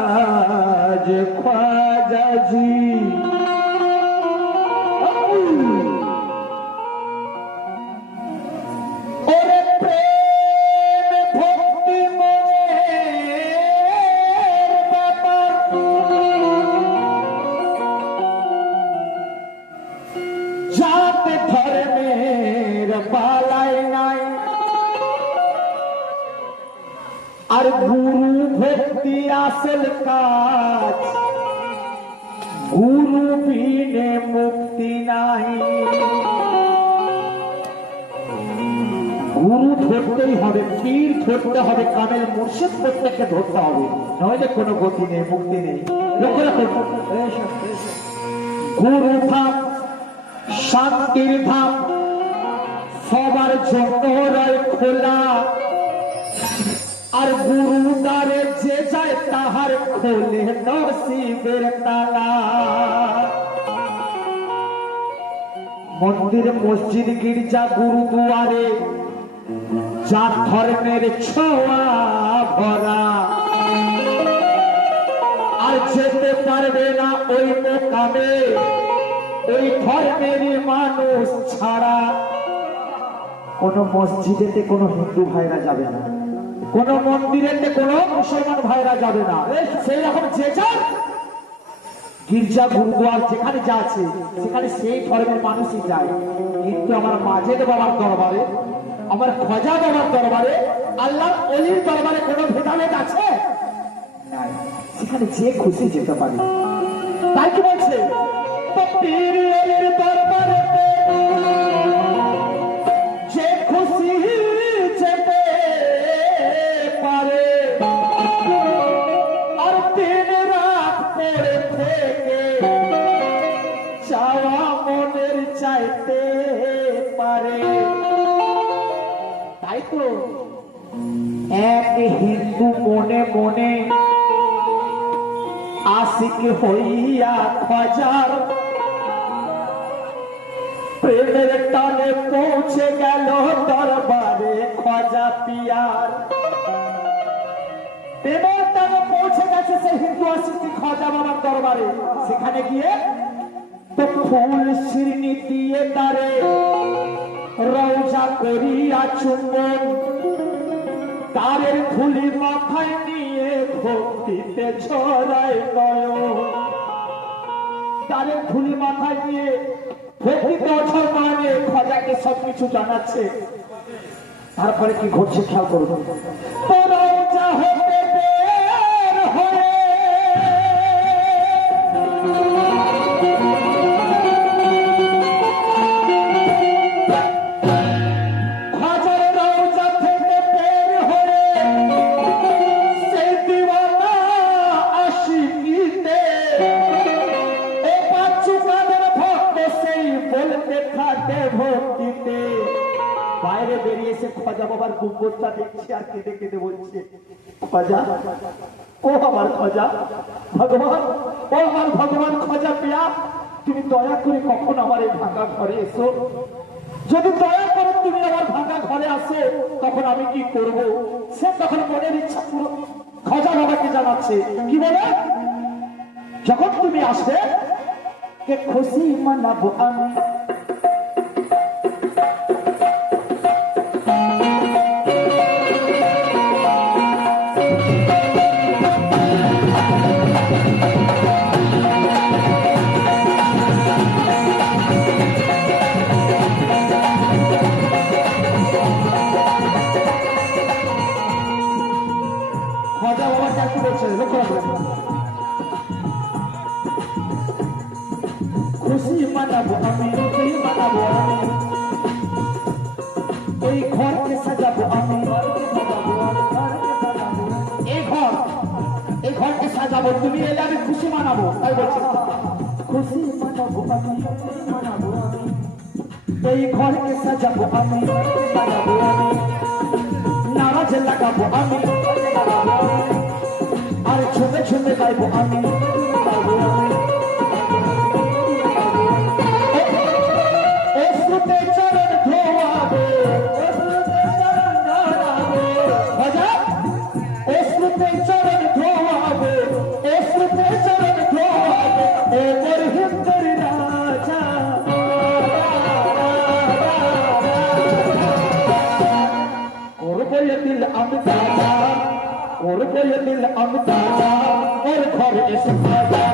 आज ख्वाजा जी जाते धर्मेर बालाई नाई और गुरु भक्ति आसल काज गुरु बिने मुक्ति नहीं गुरु धरते হবে পীর ধরতে হবে কামেল মুর্শিদ প্রত্যেককে ধরতে হবে নইলে কোনো গতি নেই মুক্তি নেই লক্ষ্য রাখো গুরু ধাম শান্তির ধাম সবার জন্য রয় খোলা আর গুরু দ্বারে যে যায় তাহার খোলে নসিবের তালা মন্দির মসজিদ গির্জা গুরুদুয়ারে যার ধর্মের ছোঁয়া ভরা আর যেতে পারবে না ওই মোকামে ওই ধর্মের মানুষ ছাড়া কোন মসজিদেতে কোন হিন্দু ভাইরা যাবে না কোন মন্দিরেতে কোন মুসলমান ভাইরা যাবে না সেই রকম যে যার গির্জা গুরুদুয়ার যেখানে যা আছে সেখানে সেই ধর্মের মানুষই যায় কিন্তু আমার মাজেদ বাবার দরবারে আমার খাজা বাবার দরবারে আল্লাহর ওলির দরবারে কোনো ভেদাভেদ আছে নাই সেখানে যে খুশি যেতে পারে তাই কি বলছে পীর ওলির দরবারে যে খুশি যেতে পারে আর দিন রাত পড়ে থেকে চাওয়া মনের চাইতে পারে তাই তো এক হিন্দু মনে মনে आशिक হইয়া খাজার প্রেমের টানে পৌঁছে গেল দরবারে খাজা পিয়ার প্রেমের টানে পৌঁছে গেছে সেই হিন্দু আশিক খাজা বাবার দরবারে সেখানে গিয়ে তো ফুল শিরনি দিয়ে তারে রওজা করিয়া চুম্বন তারের ধুলি মাথায় নিয়ে ভক্তিতে ছড়ায় নয়ন তারের ধুলি মাথায় নিয়ে ভক্তিতে অঝর মানে খাজাকে সবকিছু জানাচ্ছে তারপরে কি ঘটছে খেয়াল করুন রওজা হতে বের হয়ে বাইরে বেরিয়ে এসে খাজা বাবার গুম্বদটা দেখছে আর কেঁদে কেঁদে বলছে খাজা ও আমার খাজা ভগবান ও আমার ভগবান খাজা পিয়া তুমি দয়া করে কখন আমার এই ভাঙা ঘরে এসো যদি দয়া করো তুমি আমার ভাঙা ঘরে আসো তখন আমি কি করব সে তখন মনের ইচ্ছা পুরো খাজা বাবাকে জানাচ্ছে কি বলে যখন তুমি আসবে কে খুশি মানাবো আমি খুশি মানাবো আমি খুশি মানাবো আমি এই ঘরকে সাজাবো আমি এই ঘরকে সাজাবো তুমি এলে আমি খুশি মানাবো তাই বলছি খুশি মানাবো আমি খুশি মানাবো আমি এই ঘরকে সাজাবো আমি সাজাবো আমি নারাজ লাগাবো আমি আর ছোটে ছোটে গাইবো আমি গাইবো আমি চরণ ধোয়াবো চরণ ধোয়াবো খাজা ওর ঘরে এসে খাজা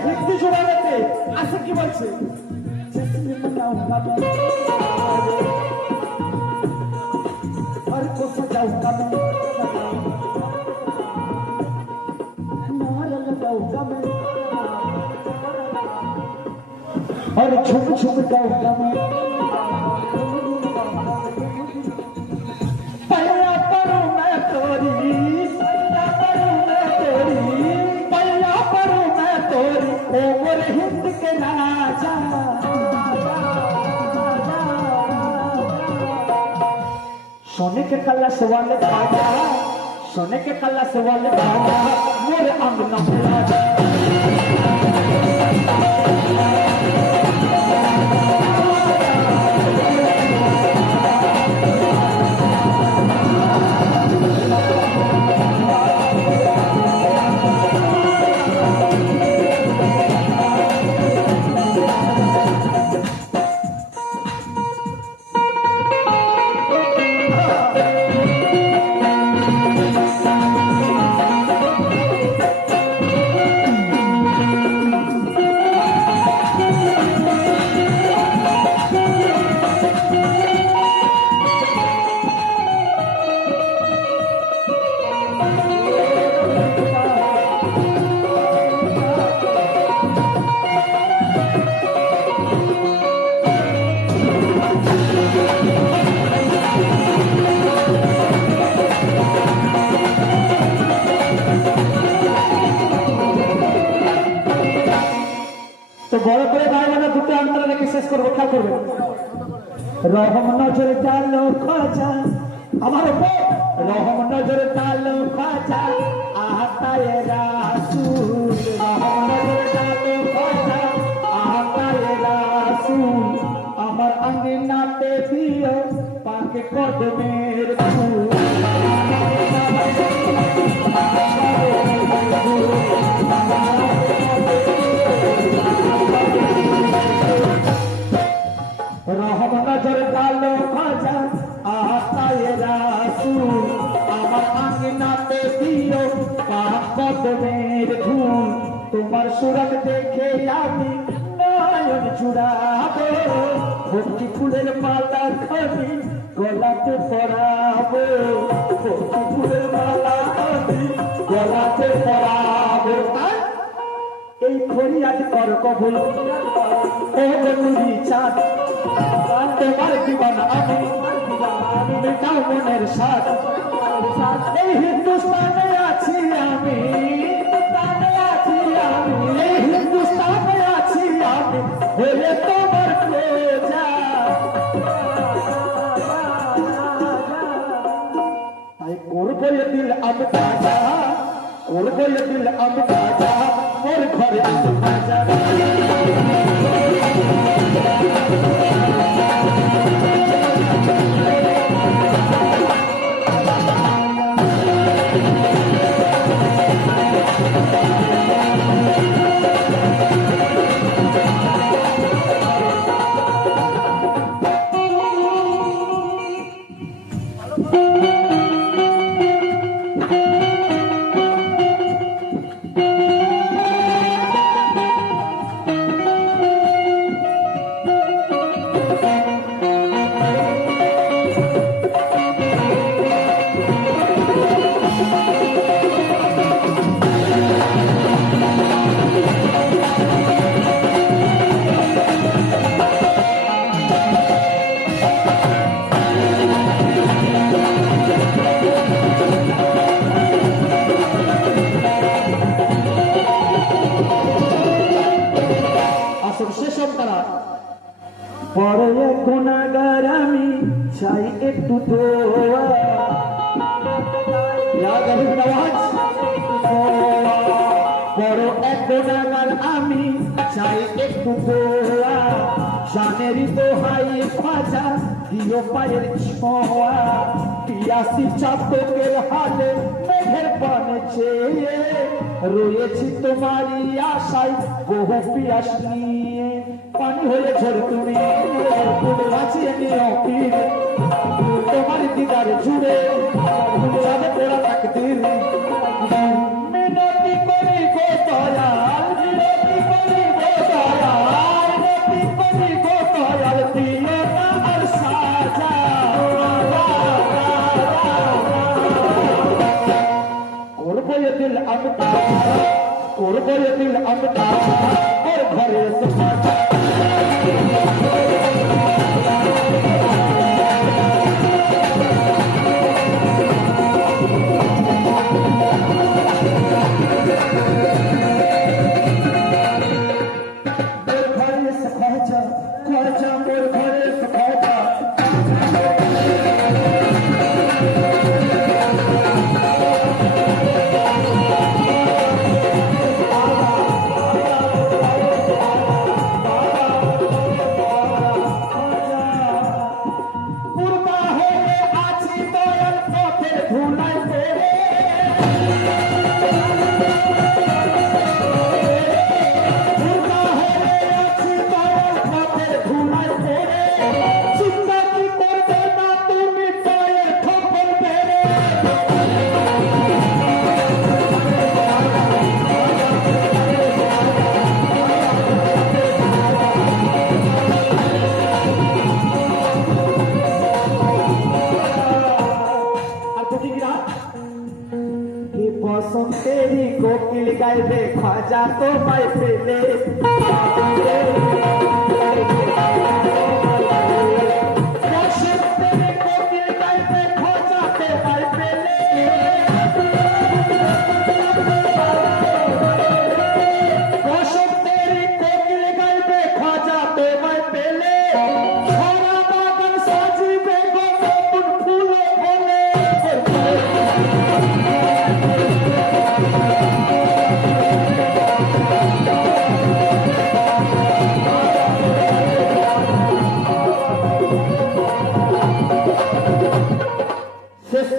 हिंदी जुड़ाने ऐसे की बोल से हर को सजाऊंगा मैं नारा लगाऊंगा मैं और छुप छुप गाऊंगा मैं पहला परूं मैं तोरी ओवर हिंद के राजा सोने के कलश वाले राजा सोने के कलश वाले राजा मोरे अंगना में राजा तो बड़ করে গায় মানে দুটো অন্তরে রেখে শেষ করব খেয়াল করবে রহম নজর ডালো খাজা আমার উপর রহম নজর ডালো খাজা আতায়ে রাসূল রহম নজর ডালো খাজা আতায়ে রাসূল আমার আঙ্গিনাতে দিও পাক কদমের ফুল রহম নজর ডালো খাজা আতায়ে রাসূল আমার আঙ্গিনাতে দিও পাক কদমের ধুল তোমার সুরত দেখে আমি নয়ন জুড়াবো ভক্তি ফুলের মালা খানি গলাতে পরাবো ভক্তি ফুলের মালা খানি গলাতে পরাবো এই খরিয়াত কর কবুল ও গনুরি চাঁদ তোমার দিবানা আমি মেটাও মনের সাথ এই হিন্দুস্তানে আছি আমি এই হিন্দুস্তানে আছি আমি হয়ে তোমার প্রজা তাই করবো দিল আমি তাজা করবো দিল আমি তাজা মোর ঘরে আমি তাজা বড় এক গুনাহগার আমি, চাই একটু দোয়া। ইয়া গরিব নওয়াজ, বড় এক গুনাহগার আমি, চাই একটু দোয়া। জানেরই দোহাই খাজা, দিও পায়ের ছোঁয়া। পিয়াসি চাতকের হালে মেঘের পানে চেয়ে রয়েছি তোমারই আশায় বহু পিয়াস নিয়ে। পানি হয়ে ঝরে তুমি বাঁচিয়ে নিও পীর, তোমার দিদার জুড়ে যাবে তোরা তাকদীর। মিনতি করি গো দয়াল, মিনতি করি গো দয়াল, মিনতি করি গো দয়াল, দিও না আর সাজা। করবো এ দিল আমতা, করবো এ দিল আমতা, ওর ঘরে সাজা। बसंतेरी कोकिल गाइबे खाजा तो पाई पेले। बसंतेरी कोकिल गाइबे खाजा तो पाई पेले। बसंतेरी कोकिल गाइबे खाजा तो पाई पेले। सारा बागान साजिबे गो नतुन फुले फले।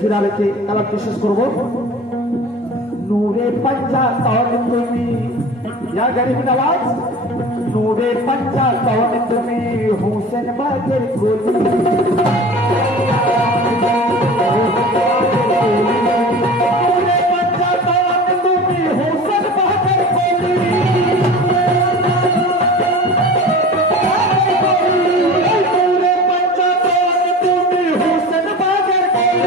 ফিরালেতে কালামটি শেষ করব। নূরে পাঞ্জা তন তুমি, ইয়া গরিব নওয়াজ, নূরে পাঞ্জা তন তুমি, হোসেন বাগের কোলি। নূরে পাঞ্জা তন তুমি, হোসেন বাগের কোলি। নূরে পাঞ্জা তন তুমি, হোসেন বাগের কোলি।